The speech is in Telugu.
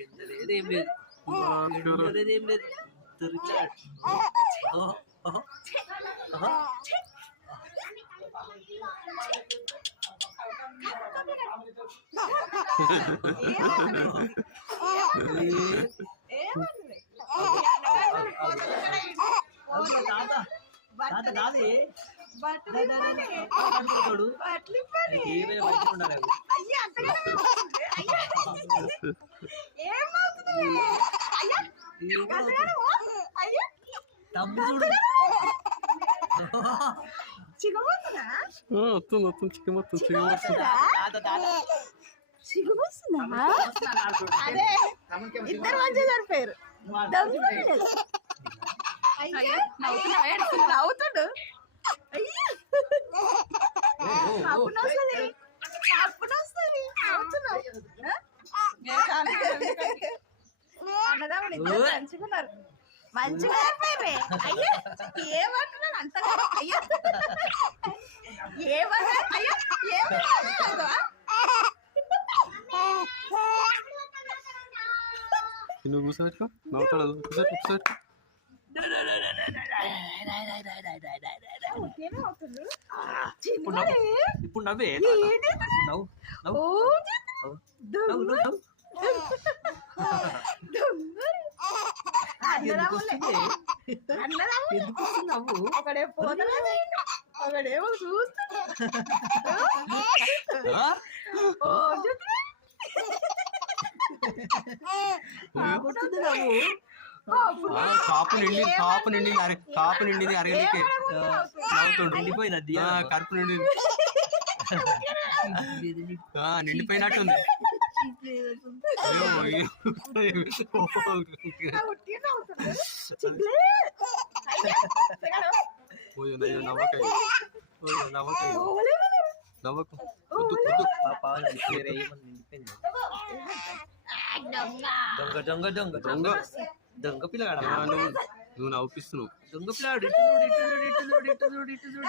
ఏం లేదు ఏం లేదు దొరికాడు. వస్తుంది సిగ్గుమొస్తుందా? అదే ఇద్దరు మంచిగా సరిపోయారు. నవ్వుతాడు. అప్పుడొస్తుంది అన్నదమ్ముడు ఇద్దరు మంచుకున్నారు. మంచిగా సరిపోయారు. అయ్యో ఏమంటున్నాను అంతగా? అయ్యో ఏమన్నా? అయ్యో ఏమన్నా? నువ్వు కూర్చోబెట్టుకో నవ్వుతాడు. కూర్చోబెట్టుకో ఇప్పుడు నవ్వే నవ్వు ఒకడే పోతాడు, ఒకడేమో చూస్తాడు. కాపు నిండింది అరగలికే నిండిపోయినది కడుపు నిండిపోయినట్టుంది. నవ్వకు దొంగ పిల్లగాడు నువ్వు నవ్విస్తున్నావు. దొంగ పిల్లాడు ఇటు చూడు